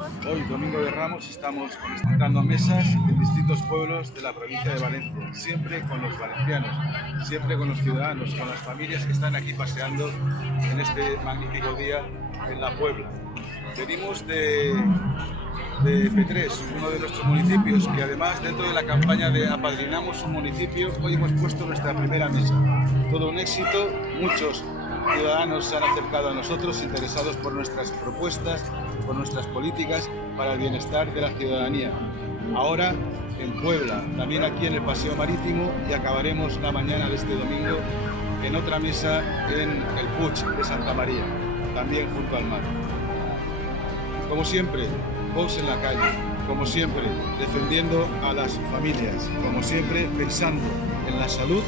Hoy, Domingo de Ramos, estamos dando mesas en distintos pueblos de la provincia de Valencia, siempre con los valencianos, siempre con los ciudadanos, con las familias que están aquí paseando en este magnífico día en la Puebla. Venimos de Petrés, uno de nuestros municipios, que además dentro de la campaña de Apadrinamos un municipio, hoy hemos puesto nuestra primera mesa. Todo un éxito, muchos ciudadanos se han acercado a nosotros interesados por nuestras propuestas, por nuestras políticas para el bienestar de la ciudadanía. Ahora en Puebla, también aquí en el Paseo Marítimo, y acabaremos la mañana de este domingo en otra mesa en el Puig de Santa María, también junto al mar. Como siempre, Vox en la calle, como siempre, defendiendo a las familias, como siempre, pensando en la salud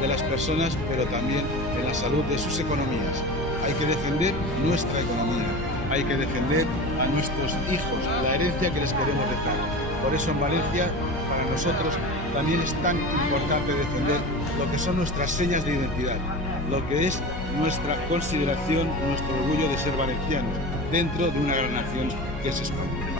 de las personas, pero también en la salud de sus economías. Hay que defender nuestra economía, hay que defender a nuestros hijos, la herencia que les queremos dejar. Por eso en Valencia, para nosotros, también es tan importante defender lo que son nuestras señas de identidad, lo que es nuestra consideración, nuestro orgullo de ser valencianos, dentro de una gran nación que es España.